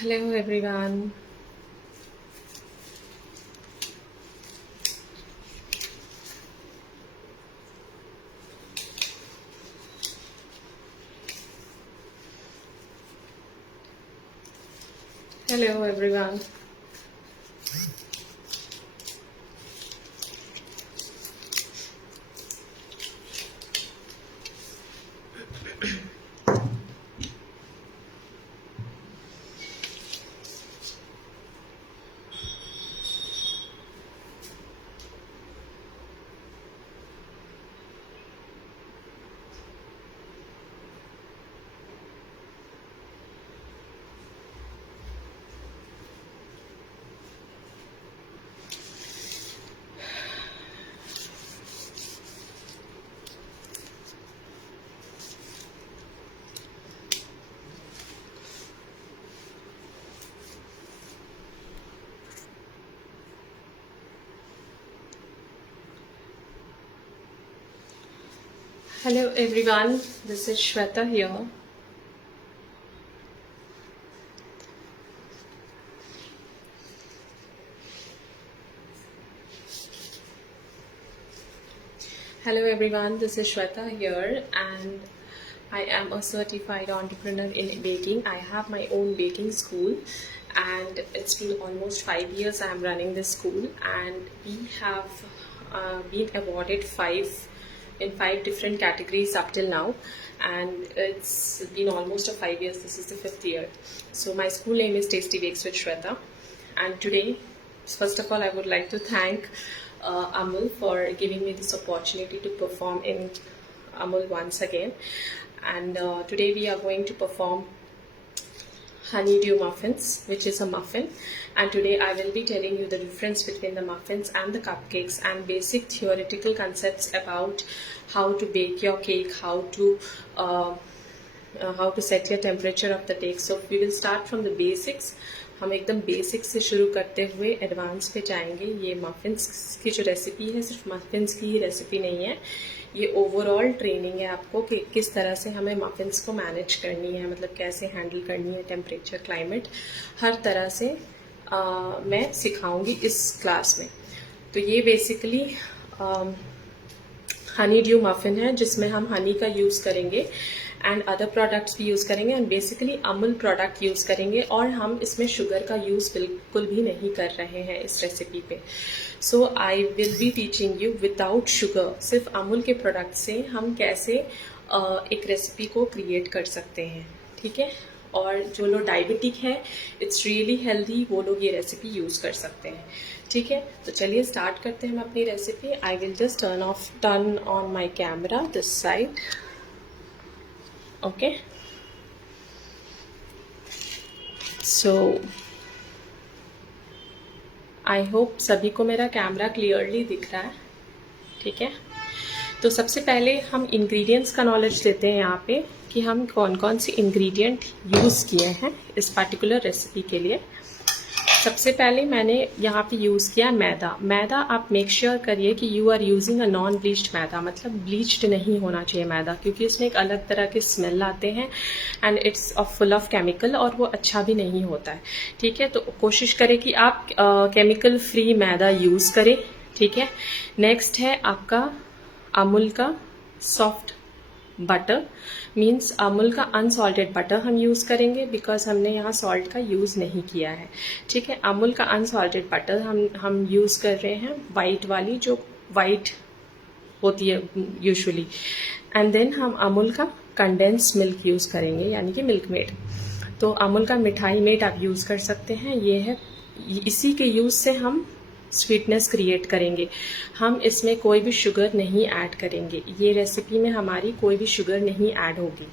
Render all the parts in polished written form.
Hello everyone. Hello everyone. Hello everyone. This is Shweta here. Hello everyone. This is Shweta here, and I am a certified entrepreneur in baking. I have my own baking school, and it's been almost 5 years I am running this school, and we have been awarded in five different categories up till now, and it's been almost 5 years. This is the 5th year. So my school name is Tasty Bakes with Shweta, and today, first of all, I would like to thank Amul for giving me this opportunity to perform in Amul once again. And today we are going to perform honeydew muffins, which is a muffin, and today I will be telling you the difference between the muffins and the cupcakes and basic theoretical concepts about how to bake your cake, how to set your temperature of the cake. So we will start from the basics. हम एकदम basic से शुरू करते हुए advance पे जाएंगे. ये muffins की जो रेसिपी है सिर्फ मफिन्स की ही रेसिपी नहीं है, ये ओवरऑल ट्रेनिंग है आपको कि किस तरह से हमें मफिन्स को मैनेज करनी है, मतलब कैसे हैंडल करनी है टेम्परेचर, क्लाइमेट, हर तरह से मैं सिखाऊंगी इस क्लास में. तो ये बेसिकली हनी ड्यू मफिन है जिसमें हम हनी का यूज़ करेंगे एंड अदर प्रोडक्ट्स भी यूज़ करेंगे, and basically Amul product use करेंगे, और हम इसमें शुगर का यूज़ बिल्कुल भी नहीं कर रहे हैं इस रेसिपी पे. So I will be teaching you without sugar, सिर्फ अमूल के प्रोडक्ट से हम कैसे एक रेसिपी को क्रिएट कर सकते हैं. ठीक है, और जो लोग डायबिटिक है, इट्स रियली हेल्दी, वो लोग ये रेसिपी यूज़ कर सकते हैं. ठीक है, तो चलिए स्टार्ट करते हैं हम अपनी recipe. I will just turn on my camera this side. Okay, so I hope सभी को मेरा कैमरा क्लियरली दिख रहा है. ठीक है, तो सबसे पहले हम इंग्रेडिएंट्स का नॉलेज लेते हैं यहाँ पे कि हम कौन कौन सी इंग्रेडिएंट यूज़ किए हैं इस पर्टिकुलर रेसिपी के लिए. सबसे पहले मैंने यहाँ पे यूज़ किया मैदा. मैदा आप मेक श्योर करिए कि you are using a non bleached maida, मतलब ब्लीच्ड नहीं होना चाहिए मैदा, क्योंकि इसमें एक अलग तरह के स्मेल आते हैं and it's full of chemical, और वो अच्छा भी नहीं होता है. ठीक है, तो कोशिश करें कि आप केमिकल फ्री मैदा यूज़ करें. ठीक है, नेक्स्ट है आपका अमूल का सॉफ्ट बटर, मीन्स अमूल का अनसॉल्टेड बटर हम यूज़ करेंगे, बिकॉज हमने यहाँ सॉल्ट का यूज़ नहीं किया है. ठीक है, अमूल का अनसॉल्टेड बटर हम यूज़ कर रहे हैं, वाइट वाली जो वाइट होती है यूजुअली. एंड देन हम अमूल का कंडेंस मिल्क यूज़ करेंगे, यानी कि मिल्क मेड. तो अमूल का मिठाई मेड आप यूज़ कर सकते हैं. ये है, इसी के यूज़ से हम स्वीटनेस क्रिएट करेंगे. हम इसमें कोई भी शुगर नहीं ऐड करेंगे. ये रेसिपी में हमारी कोई भी शुगर नहीं ऐड होगी.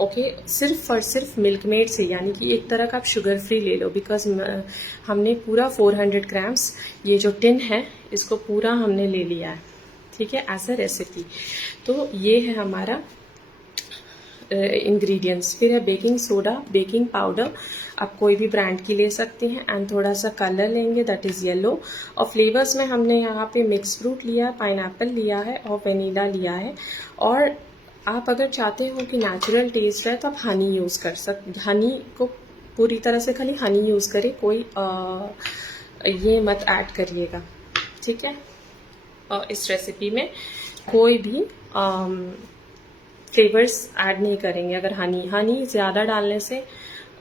ओके, सिर्फ और सिर्फ मिल्क मेड से, यानी कि एक तरह का आप शुगर फ्री ले लो, बिकॉज हमने पूरा 400 ग्राम्स, ये जो टिन है इसको पूरा हमने ले लिया है. ठीक है, एज अ रेसिपी. तो ये है हमारा इंग्रेडिएंट्स. फिर है बेकिंग सोडा, बेकिंग पाउडर, आप कोई भी ब्रांड की ले सकते हैं, एंड थोड़ा सा कलर लेंगे, दैट इज़ येलो. और फ्लेवर्स में हमने यहाँ पे मिक्स फ्रूट लिया है, पाइनएप्पल लिया है और वेनिला लिया है. और आप अगर चाहते हो कि नेचुरल टेस्ट है तो आप हनी यूज़ कर सकते. हनी को पूरी तरह से खाली हनी यूज़ करें, कोई ये मत ऐड करिएगा, ठीक है। इस रेसिपी में कोई भी फ्लेवर्स ऐड नहीं करेंगे। अगर हनी ज़्यादा डालने से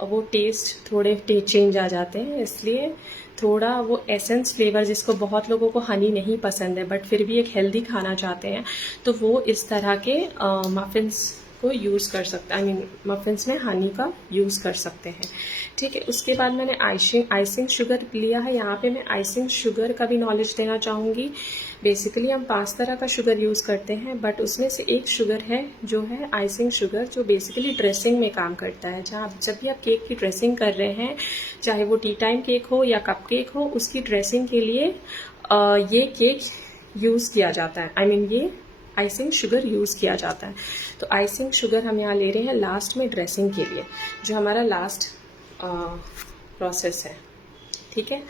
वो टेस्ट थोड़े चेंज आ जाते हैं, इसलिए थोड़ा वो एसेंस फ्लेवर, जिसको बहुत लोगों को हनी नहीं पसंद है बट फिर भी एक हेल्दी खाना चाहते हैं, तो वो इस तरह के मफिन्स को यूज़ कर सकते हैं। मफिन्स में हनी का यूज़ कर सकते हैं, ठीक है। उसके बाद मैंने आइसिंग शुगर लिया है। यहाँ पे मैं आइसिंग शुगर का भी नॉलेज देना चाहूँगी। बेसिकली हम 5 तरह का शुगर यूज़ करते हैं, बट उसमें से एक शुगर है जो है आइसिंग शुगर, जो बेसिकली ड्रेसिंग में काम करता है। जब भी आप केक की ड्रेसिंग कर रहे हैं, चाहे वो टी टाइम केक हो या कप केक हो, उसकी ड्रेसिंग के लिए ये केक यूज़ किया जाता है। ये आइसिंग शुगर यूज़ किया जाता है। तो आइसिंग शुगर हम यहाँ ले रहे हैं लास्ट में ड्रेसिंग के लिए, जो हमारा लास्ट प्रोसेस है, ठीक है।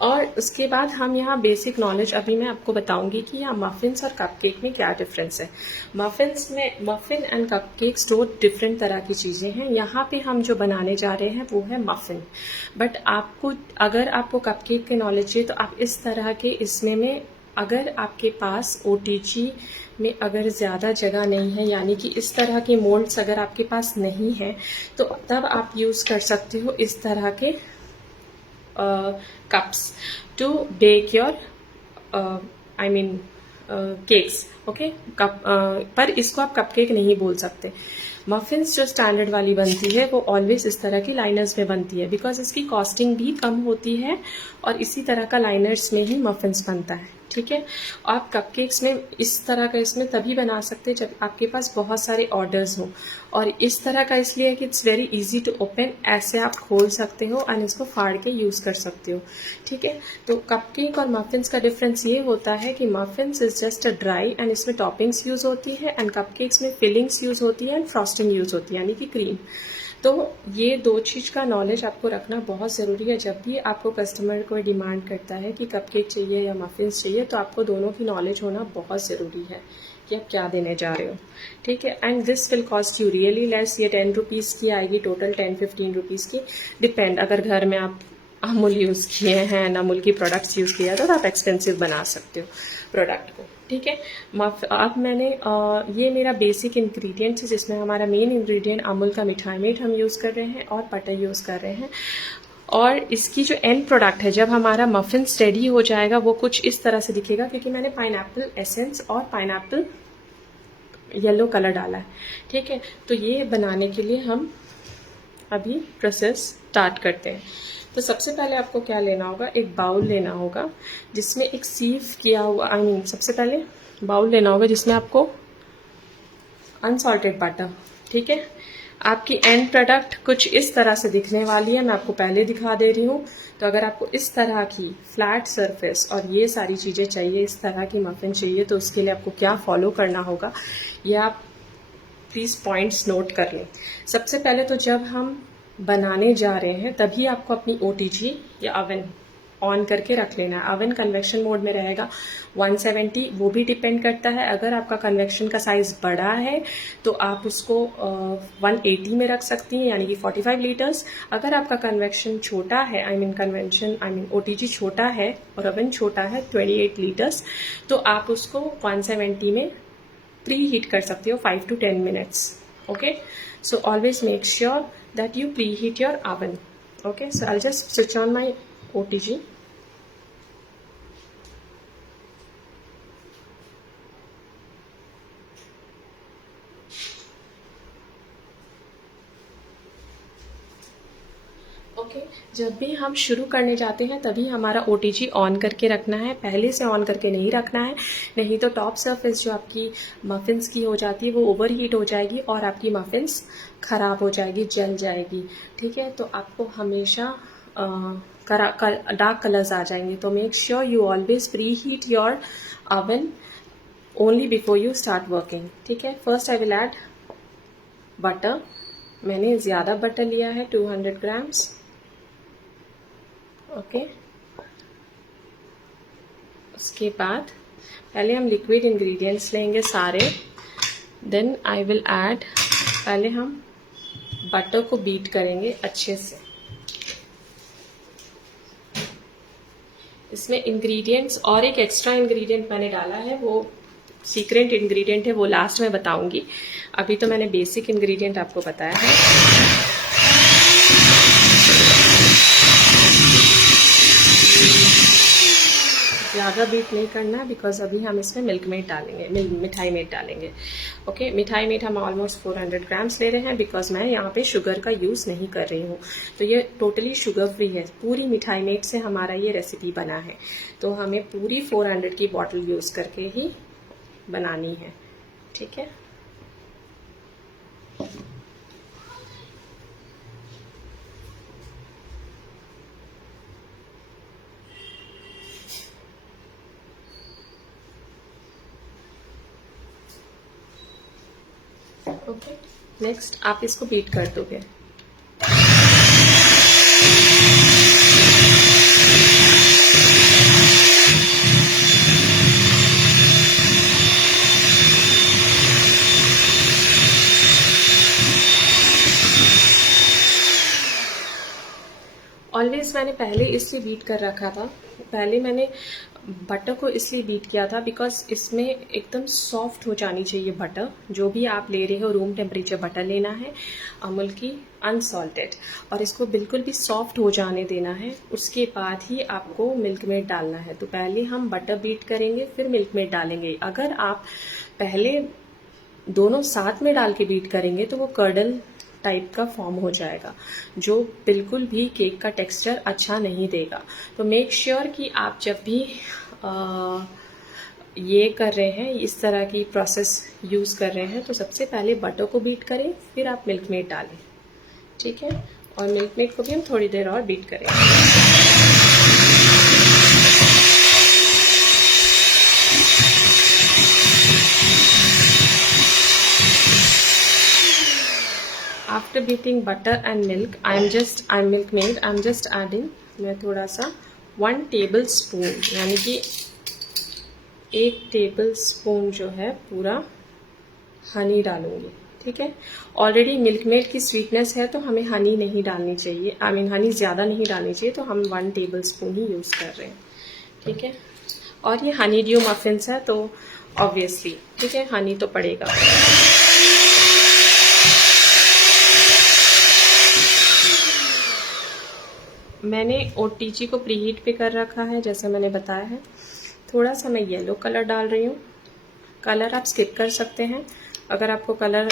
और उसके बाद हम यहाँ बेसिक नॉलेज अभी मैं आपको बताऊंगी कि यहाँ मफिन्स और कपकेक में क्या डिफरेंस है। मफिन एंड कपकेक्स दो डिफरेंट तरह की चीज़ें हैं। यहाँ पे हम जो बनाने जा रहे हैं वो है मफिन, बट अगर आपको कपकेक के नॉलेज चाहिए तो आप इस तरह के इसमें में, अगर आपके पास OTG में अगर ज़्यादा जगह नहीं है, यानी कि इस तरह के मोल्ड्स अगर आपके पास नहीं है, तो तब आप यूज़ कर सकते हो इस तरह के cups to bake your cakes, okay. पर इसको आप कपकेक नहीं बोल सकते। मफिन्स जो स्टैंडर्ड वाली बनती है वो ऑलवेज इस तरह की लाइनर्स में बनती है, बिकॉज इसकी कॉस्टिंग भी कम होती है और इसी तरह का लाइनर्स में ही मफिन्स बनता है, ठीक है। आप कपकेक्स में इस तरह का इसमें तभी बना सकते हैं जब आपके पास बहुत सारे ऑर्डर्स हो, और इस तरह का इसलिए है कि it's very easy to open, ऐसे आप खोल सकते हो और इसको फाड़ के यूज़ कर सकते हो, ठीक है। तो कपकेक और मफिन्स का डिफरेंस ये होता है कि muffins is just a dry and इसमें टॉपिंग्स यूज़ होती है, एंड कपकेक्स में फिलिंग्स यूज़ होती है एंड फ्रॉस्टिंग यूज़ होती है, यानी कि क्रीम। तो ये दो चीज़ का नॉलेज आपको रखना बहुत ज़रूरी है। जब भी आपको कस्टमर कोई डिमांड करता है कि कपकेक चाहिए या मफिन्स चाहिए, तो आपको दोनों की नॉलेज होना बहुत ज़रूरी है कि आप क्या देने जा रहे हो, ठीक है। And this will cost you really less. ये 10 रुपीज़ की आएगी, टोटल 10-15 रुपीज़ की, डिपेंड। अगर घर में आप अमूल यूज़ किए हैं, अमूल की प्रोडक्ट्स यूज़ किया तो आप एक्सपेंसिव बना सकते हो प्रोडक्ट को, ठीक है। अब मैंने ये मेरा बेसिक इंग्रेडिएंट्स है, जिसमें हमारा मेन इंग्रेडिएंट अमूल का मिठाई मीठ हम यूज़ कर रहे हैं और बटर यूज़ कर रहे हैं। और इसकी जो एंड प्रोडक्ट है, जब हमारा मफिन्स रेडी हो जाएगा, वो कुछ इस तरह से दिखेगा, क्योंकि मैंने पाइनएप्पल एसेंस और पाइनएप्पल येलो कलर डाला है, ठीक है। तो ये बनाने के लिए हम अभी प्रोसेस स्टार्ट करते हैं। तो सबसे पहले आपको क्या लेना होगा, एक बाउल लेना होगा जिसमें एक सीव किया हुआ, सबसे पहले बाउल लेना होगा जिसमें आपको अनसॉल्टेड बटर, ठीक है। आपकी एंड प्रोडक्ट कुछ इस तरह से दिखने वाली है, मैं आपको पहले दिखा दे रही हूँ। तो अगर आपको इस तरह की फ्लैट सरफेस और ये सारी चीज़ें चाहिए, इस तरह की मफिन चाहिए, तो उसके लिए आपको क्या फॉलो करना होगा, ये आप प्लीज़ पॉइंट्स नोट कर लें। सबसे पहले तो जब हम बनाने जा रहे हैं तभी आपको अपनी OTG या ओवन ऑन करके रख लेना है। ओवन कन्वेक्शन मोड में रहेगा 170, वो भी डिपेंड करता है। अगर आपका कन्वेक्शन का साइज़ बड़ा है तो आप उसको 180 में रख सकती हैं, यानी कि 45 लीटर्स। अगर आपका कन्वेक्शन छोटा है, OTG छोटा है और ओवन छोटा है 28 लीटर्स, तो आप उसको 170 में प्री हीट कर सकते हो 5 to 10 minutes, okay? So always make sure that you preheat your oven, okay? So I'll just switch on my OTG. Okay, जब भी हम शुरू करने जाते हैं तभी हमारा OTG ऑन करके रखना है, पहले से ऑन करके नहीं रखना है, नहीं तो टॉप सरफेस जो आपकी मफिन्स की हो जाती है वो ओवर हीट हो जाएगी और आपकी मफिन्स ख़राब हो जाएगी, जल जाएगी, ठीक है। तो आपको हमेशा डार्क कलर्स आ जाएंगे। तो make sure you always pre heat your oven only before you start working, ठीक है। First I will add butter. मैंने ज़्यादा बटर लिया है, 200 ग्राम्स, ओके। उसके बाद पहले हम लिक्विड इंग्रेडिएंट्स लेंगे सारे, देन आई विल ऐड, पहले हम बटर को बीट करेंगे अच्छे से, इसमें इंग्रेडिएंट्स और एक एक्स्ट्रा इंग्रेडिएंट मैंने डाला है, वो सीक्रेट इंग्रेडिएंट है, वो लास्ट में बताऊंगी। अभी तो मैंने बेसिक इंग्रेडिएंट आपको बताया है। ज़्यादा बीट नहीं करना है बिकॉज अभी हम इसमें मिल्क मेड डालेंगे, मिठाई मेड डालेंगे। ओके, मिठाई मेड हम ऑलमोस्ट 400 ग्राम्स ले रहे हैं बिकॉज मैं यहाँ पे शुगर का यूज़ नहीं कर रही हूँ। तो ये टोटली शुगर फ्री है, पूरी मिठाई मेड से हमारा ये रेसिपी बना है। तो हमें पूरी 400 की बॉटल यूज़ करके ही बनानी है, ठीक है। ओके, नेक्स्ट आप इसको बीट कर दोगे। ऑलवेज मैंने पहले इसलिए बीट कर रखा था, पहले मैंने बटर को इसलिए बीट किया था बिकॉज इसमें एकदम सॉफ्ट हो जानी चाहिए बटर। जो भी आप ले रहे हो रूम टेम्परेचर बटर लेना है, अमूल की अनसॉल्टेड, और इसको बिल्कुल भी सॉफ्ट हो जाने देना है। उसके बाद ही आपको मिल्क मेड डालना है। तो पहले हम बटर बीट करेंगे, फिर मिल्क मेड डालेंगे। अगर आप पहले दोनों साथ में डाल के बीट करेंगे तो वो कर्डल टाइप का फॉर्म हो जाएगा, जो बिल्कुल भी केक का टेक्सचर अच्छा नहीं देगा। तो मेक श्योर कि आप जब भी ये कर रहे हैं, इस तरह की प्रोसेस यूज़ कर रहे हैं, तो सबसे पहले बटर को बीट करें, फिर आप मिल्क मेड डालें, ठीक है। और मिल्क मेड को भी हम थोड़ी देर और बीट करेंगे। After beating butter and milk, milk made, I am just adding, मैं थोड़ा सा 1 टेबल स्पून यानी कि 1 टेबल स्पून जो है पूरा हनी डालूंगी, ठीक है। ऑलरेडी मिल्क मेड की स्वीटनेस है तो हमें हनी नहीं डालनी चाहिए, हनी ज़्यादा नहीं डालनी चाहिए, तो हम 1 टेबल स्पून ही यूज़ कर रहे हैं, ठीक है। और ये हनी ड्यू मफिन्स है तो ऑब्वियसली, ठीक है, हनी तो पड़ेगा। मैंने ओटीजी को प्रीहीट पे कर रखा है जैसे मैंने बताया है। थोड़ा सा मैं येलो कलर डाल रही हूँ। कलर आप स्किप कर सकते हैं, अगर आपको कलर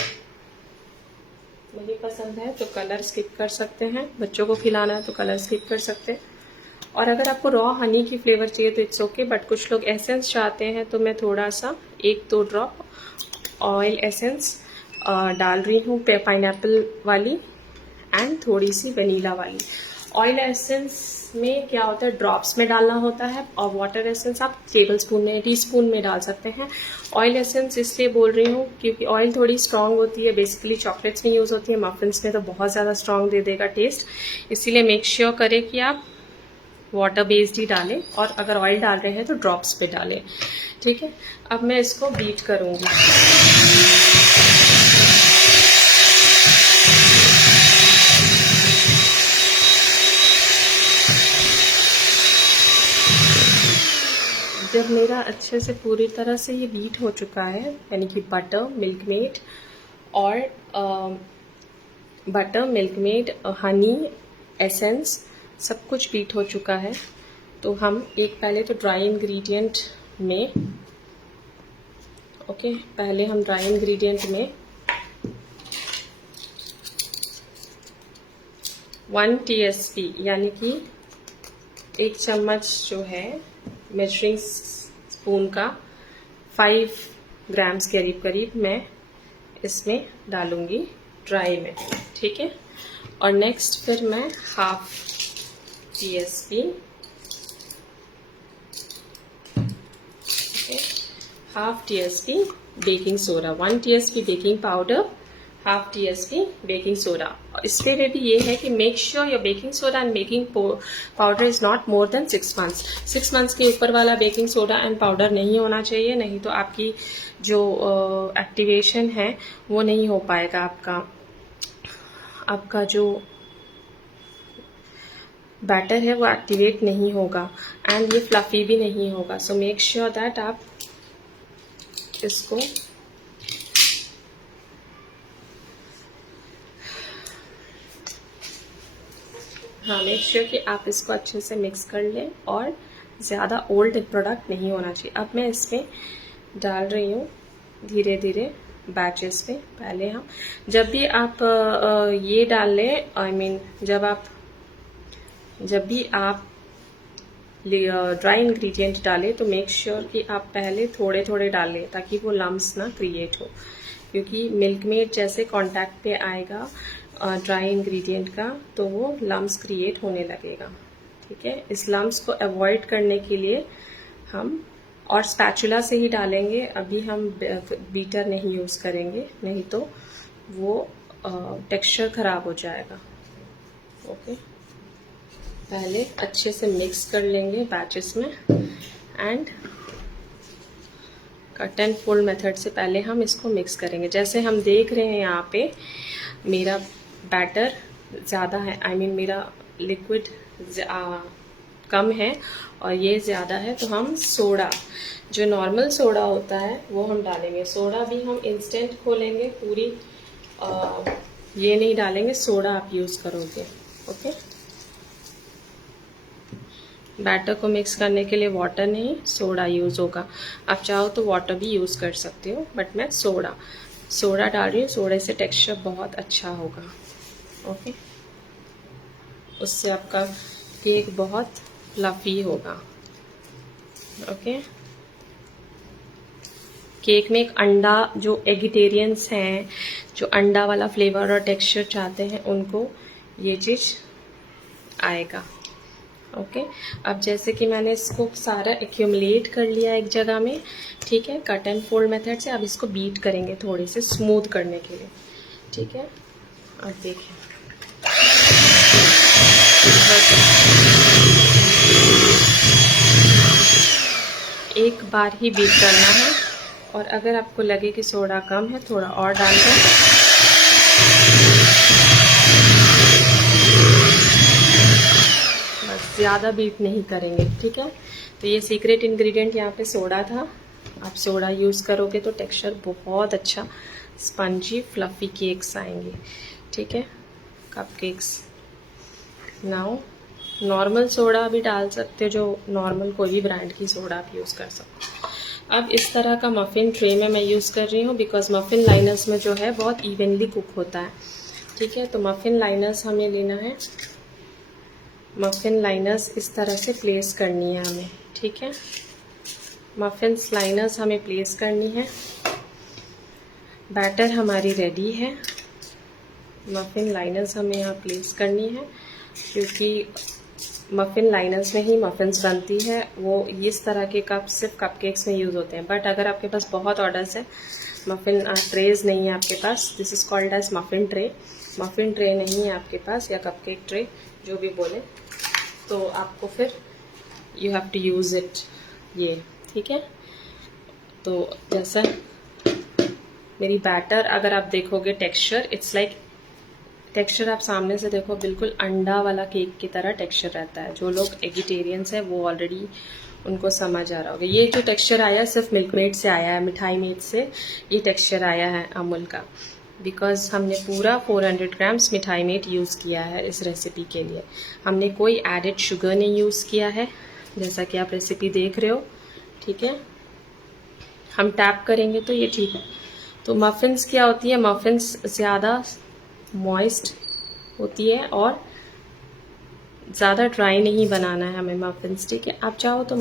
नहीं पसंद है तो कलर स्किप कर सकते हैं। बच्चों को खिलाना है तो कलर स्किप कर सकते हैं। और अगर आपको रॉ हनी की फ्लेवर चाहिए तो इट्स ओके, बट कुछ लोग एसेंस चाहते हैं तो मैं थोड़ा सा 1-2 ड्रॉप ऑयल एसेंस डाल रही हूँ, पाइनएप्पल वाली एंड थोड़ी सी वनीला वाली। ऑयल एसेंस में क्या होता है, ड्रॉप्स में डालना होता है, और वाटर एसेंस आप टेबल स्पून में, टीस्पून में डाल सकते हैं। ऑयल एसेंस इसलिए बोल रही हूँ क्योंकि ऑयल थोड़ी स्ट्रांग होती है, बेसिकली चॉकलेट्स में यूज़ होती है, मफिन्स में तो बहुत ज़्यादा स्ट्रांग दे देगा टेस्ट। इसीलिए मेक श्योर करें कि आप वाटर बेस्ड ही डालें, और अगर ऑयल डाल रहे हैं तो ड्रॉप्स पे डालें, ठीक है। अब मैं इसको बीट करूँगी। जब मेरा अच्छे से पूरी तरह से ये बीट हो चुका है, यानी कि बटर, मिल्क मेड और हनी, एसेंस सब कुछ बीट हो चुका है, तो हम पहले तो ड्राई इंग्रेडिएंट में, ओके, पहले हम ड्राई इंग्रेडिएंट में 1 TSP यानी कि 1 चम्मच जो है मेजरिंग स्पून का 5 ग्राम्स के करीब मैं इसमें डालूंगी ड्राई में, ठीक है। और नेक्स्ट फिर मैं 1/2 TSP, okay, 1/2 TSP baking soda, 1 TSP baking powder, 1/2 TSP baking soda. इसके लिए भी ये है कि make sure your baking soda and baking powder is not more than 6 months. 6 months के ऊपर वाला बेकिंग सोडा एंड पाउडर नहीं होना चाहिए, नहीं तो आपकी जो एक्टिवेशन है वो नहीं हो पाएगा, आपका जो बैटर है वो एक्टिवेट नहीं होगा एंड ये फ्लफी भी नहीं होगा। सो मेक श्योर दैट आप इसको मेक श्योर कि आप इसको अच्छे से मिक्स कर लें और ज़्यादा ओल्ड प्रोडक्ट नहीं होना चाहिए। अब मैं इसमें डाल रही हूँ धीरे धीरे बैचेस में। पहले हम जब भी आप ये डाल लें, आई मीन जब भी आप ड्राई इंग्रेडिएंट डालें तो मेक श्योर कि आप पहले थोड़े थोड़े डालें ताकि वो लम्स ना क्रिएट हो, क्योंकि मिल्क मेड जैसे कांटेक्ट पे आएगा ड्राई इंग्रेडिएंट का तो वो लम्स क्रिएट होने लगेगा। ठीक है, इस लम्स को अवॉइड करने के लिए हम और स्पैचुला से ही डालेंगे। अभी हम बीटर नहीं यूज़ करेंगे, नहीं तो वो टेक्सचर खराब हो जाएगा। ओके, पहले अच्छे से मिक्स कर लेंगे बैचेस में and cut and fold method से पहले हम इसको मिक्स करेंगे। जैसे हम देख रहे हैं यहाँ पे मेरा बैटर ज़्यादा है, आई मीन मेरा लिक्विड कम है और ये ज़्यादा है, तो हम सोडा, जो नॉर्मल सोडा होता है वो हम डालेंगे। सोडा भी हम इंस्टेंट खोलेंगे, पूरी ये नहीं डालेंगे, सोडा आप यूज़ करोगे। ओके, बैटर को मिक्स करने के लिए वाटर नहीं, सोडा यूज़ होगा। आप चाहो तो वाटर भी यूज़ कर सकते हो, बट मैं सोडा डाल रही हूँ। सोडे से टेक्सचर बहुत अच्छा होगा। ओके, उससे आपका केक बहुत फ्लफी होगा। ओके, केक में एक अंडा, जो एगिटेरियंस हैं, जो अंडा वाला फ्लेवर और टेक्सचर चाहते हैं, उनको ये चीज़ आएगा। ओके, अब जैसे कि मैंने इसको सारा एक्यूमुलेट कर लिया एक जगह में, ठीक है, कट एंड फोल्ड मेथड से। अब इसको बीट करेंगे थोड़े से स्मूथ करने के लिए। ठीक है, अब देखिए एक बार ही बीट करना है, और अगर आपको लगे कि सोडा कम है थोड़ा और डाल दो। बस, ज़्यादा बीट नहीं करेंगे। ठीक है, तो ये सीक्रेट इंग्रेडिएंट यहाँ पे सोडा था। आप सोडा यूज़ करोगे तो टेक्सचर बहुत अच्छा स्पंजी फ्लफी केक्स आएंगे। ठीक है, कपकेक्स। नाउ नॉर्मल सोडा भी डाल सकते हो, जो नॉर्मल कोई भी ब्रांड की सोडा आप यूज़ कर सकते हो। अब इस तरह का मफ़िन ट्रे में मैं यूज़ कर रही हूँ, बिकॉज मफ़िन लाइनर्स में जो है बहुत इवनली कुक होता है। ठीक है, तो मफ़िन लाइनर्स हमें लेना है। मफ़िन लाइनर्स इस तरह से प्लेस करनी है हमें। ठीक है, मफ़िन लाइनर्स हमें प्लेस करनी है। बैटर हमारी रेडी है। मफ़िन लाइनर्स हमें यहाँ प्लेस करनी है, क्योंकि मफ़िन लाइनर्स में ही मफ़िन्स बनती है। वो इस तरह के कप सिर्फ कपकेक्स में यूज़ होते हैं, बट अगर आपके पास बहुत ऑर्डर्स है, मफ़िन ट्रेज नहीं है आपके पास, this is called as muffin tray. Muffin tray नहीं है आपके पास, या कपकेक ट्रे, जो भी बोले, तो आपको फिर you have to use it ये। ठीक है, तो जैसा मेरी बैटर, अगर आप देखोगे टेक्सचर, इट्स लाइक टेक्सचर आप सामने से देखो, बिल्कुल अंडा वाला केक की तरह टेक्सचर रहता है। जो लोग एगिटेरियंस हैं वो ऑलरेडी उनको समझ आ रहा होगा। ये जो टेक्सचर आया सिर्फ मिल्क मेड से आया है, मिठाई मेड से ये टेक्सचर आया है अमूल का, बिकॉज हमने पूरा 400 ग्राम्स मिठाई मेड यूज़ किया है इस रेसिपी के लिए। हमने कोई एडेड शुगर नहीं यूज़ किया है, जैसा कि आप रेसिपी देख रहे हो। ठीक है, हम टैप करेंगे तो ये ठीक है। तो मफ़िन्स क्या होती है, मफ़िन्स ज़्यादा मॉइस्ट होती है और ज़्यादा ड्राई नहीं बनाना है हमें मफ़िन्स। ठीक है, आप चाहो तो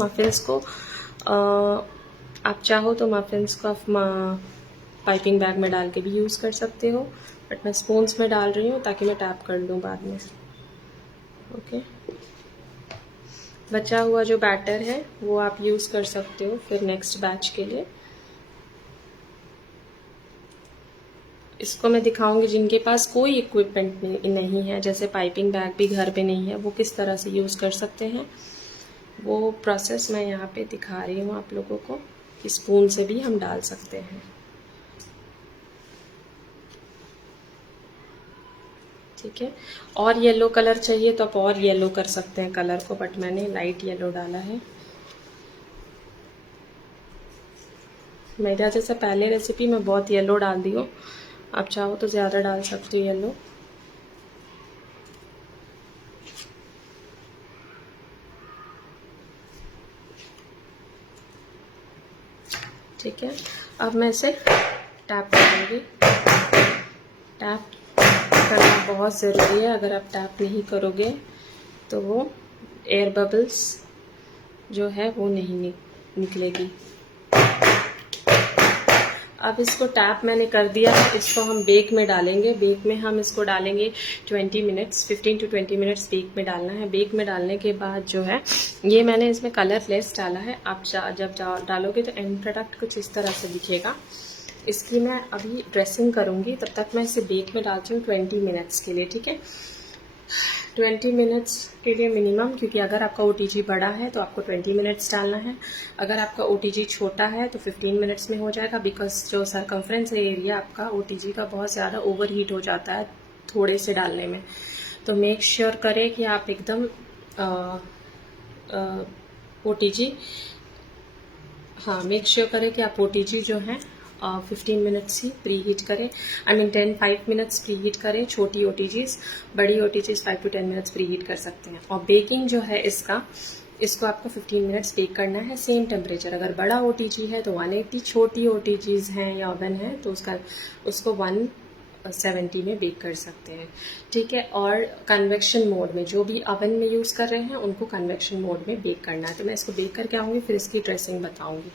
मफ़िन्स को आप पाइपिंग बैग में डाल के भी यूज़ कर सकते हो, बट मैं स्पून्स में डाल रही हूँ ताकि मैं टैप कर लूँ बाद में। ओके, बचा हुआ जो बैटर है वो आप यूज़ कर सकते हो फिर नेक्स्ट बैच के लिए। इसको मैं दिखाऊंगी जिनके पास कोई इक्विपमेंट नहीं है, जैसे पाइपिंग बैग भी घर पे नहीं है, वो किस तरह से यूज़ कर सकते हैं। वो प्रोसेस मैं यहाँ पे दिखा रही हूँ आप लोगों को कि स्पून से भी हम डाल सकते हैं। ठीक है। और येलो कलर चाहिए तो आप और येलो कर सकते हैं कलर को, बट मैंने लाइट येलो डाला है। मेरा जैसे पहले रेसिपी में बहुत येलो डाल दी हो, आप चाहो तो ज़्यादा डाल सकते हो येलो। ठीक है, अब मैं इसे टैप करूँगी। टैप करना बहुत ज़रूरी है, अगर आप टैप नहीं करोगे तो वो एयर बबल्स जो है वो नहीं निकलेगी। अब इसको टैप मैंने कर दिया है, इसको हम बेक में डालेंगे। बेक में हम इसको डालेंगे 20 मिनट्स, 15 to 20 मिनट्स बेक में डालना है। बेक में डालने के बाद जो है, ये मैंने इसमें कलरलेस डाला है। आप जब डालोगे तो एंड प्रोडक्ट कुछ इस तरह से दिखेगा। इसकी मैं अभी ड्रेसिंग करूँगी, तब तक मैं इसे बेक में डालती हूँ 20 मिनट्स के लिए। ठीक है, 20 मिनट्स के लिए मिनिमम, क्योंकि अगर आपका OTG बड़ा है तो आपको 20 मिनट्स डालना है। अगर आपका OTG छोटा है तो 15 मिनट्स में हो जाएगा, बिकॉज जो सरकमफ्रेंस एरिया आपका OTG का बहुत ज़्यादा ओवर हीट हो जाता है थोड़े से डालने में। तो मेक श्योर करें कि आप एकदम OTG, हाँ, मेक श्योर करें कि आप OTG जो है 15 मिनट्स ही प्री हीट करें। 5 मिनट्स प्री हीट करें छोटी OTGs, बड़ी OTGs 5 to 10 minutes pre heat कर सकते हैं। और बेकिंग जो है इसको आपको 15 मिनट्स बेक करना है, सेम टेम्परेचर। अगर बड़ा OTG है तो 180, छोटी OTGs हैं या ओवन है तो उसको 170 में बेक कर सकते हैं। ठीक है, और कन्वेक्शन मोड में, जो भी ओवन में यूज़ कर रहे हैं उनको कन्वेक्शन मोड में बेक करना है। तो मैं इसको बेक करके आऊँगी, फिर इसकी ड्रेसिंग बताऊँगी।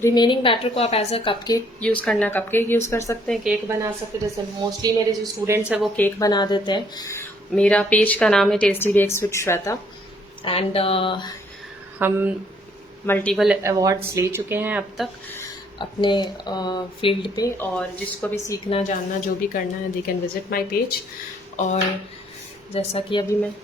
रिमेनिंग बैटर को आप एज अ कपकेक यूज़ करना, कपकेक यूज़ कर सकते हैं, केक बना सकते हैं। जैसे मोस्टली मेरे जो स्टूडेंट्स हैं वो केक बना देते हैं। मेरा पेज का नाम है tasty bakes with Shweta, and हम मल्टीपल अवार्ड्स ले चुके हैं अब तक अपने फील्ड पे। और जिसको भी सीखना जानना जो भी करना है, they can visit my page. और जैसा कि अभी मैं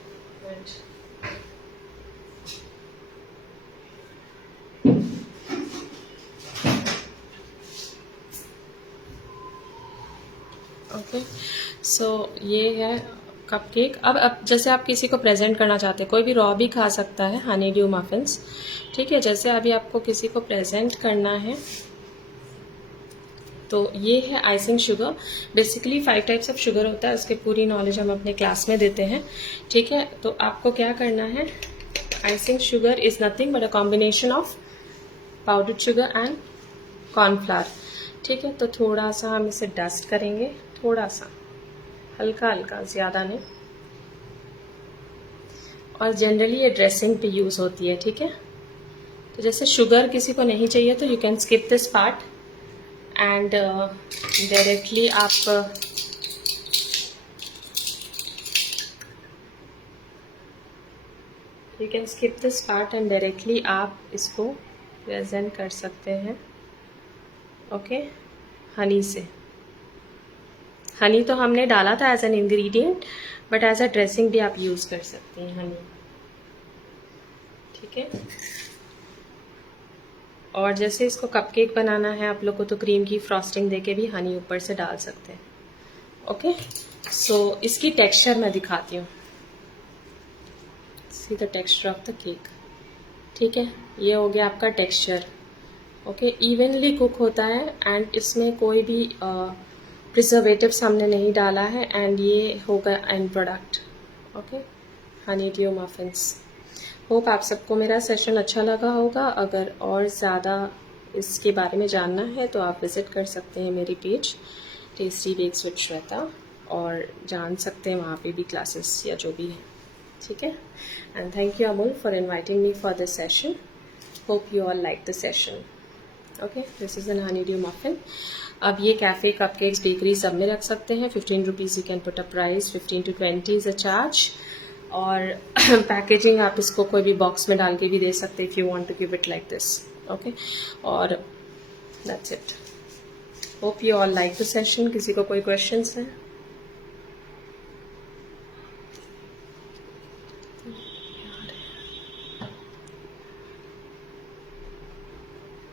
ओके, सो ये है कपकेक। अब जैसे आप किसी को प्रेजेंट करना चाहते हैं, कोई भी रॉ भी खा सकता है, हनी ड्यू मफिन्स। ठीक है, जैसे अभी आपको किसी को प्रेजेंट करना है तो ये है icing sugar. Basically 5 types of sugar होता है, उसके पूरी नॉलेज हम अपने क्लास में देते हैं। ठीक है, तो आपको क्या करना है, icing sugar is nothing but a combination of powdered sugar and cornflour. ठीक है, तो थोड़ा सा हम इसे डस्ट करेंगे, थोड़ा सा, हल्का हल्का, ज़्यादा नहीं। और जनरली ये ड्रेसिंग पे यूज़ होती है। ठीक है, तो जैसे शुगर किसी को नहीं चाहिए तो you can skip this part and directly आप you can skip this part and directly आप इसको प्रेजेंट कर सकते हैं। ओके, हनी से। हनी तो हमने डाला था as an ingredient, but as a dressing भी आप यूज़ कर सकते हैं हनी। ठीक है, और जैसे इसको कपकेक बनाना है आप लोग को तो क्रीम की फ्रॉस्टिंग देके भी हनी ऊपर से डाल सकते हैं। ओके, सो इसकी टेक्सचर मैं दिखाती हूँ। See the texture of the cake. ठीक है, ये हो गया आपका टेक्सचर। ओके, इवनली कुक होता है एंड इसमें कोई भी प्रिजर्वेटिव्स हमने नहीं डाला है, एंड ये होगा and product. Okay, Honey due muffins. Hope आप सबको मेरा सेशन अच्छा लगा होगा। अगर और ज़्यादा इसके बारे में जानना है तो आप विज़िट कर सकते हैं मेरी page tasty bakes with Shweta, और जान सकते हैं वहाँ पे भी क्लासेस या जो भी है। ठीक है, and thank you Amul for inviting me for this session. Hope you all like the session. Okay, this is an Honey due muffin. अब ये कैफ़े, कपकेक्स, बेकरी सब में रख सकते हैं। 15 rupees you can put a price, 15 to 20 is a charge. और packaging आप इसको कोई भी बॉक्स में डाल के भी दे सकते हैं if you want to give it like this. Okay, और that's it. Hope you all like the session. किसी को कोई क्वेश्चंस हैं?